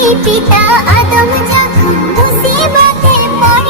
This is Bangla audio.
পিতা আদম যখন মুসিবতে পড়ে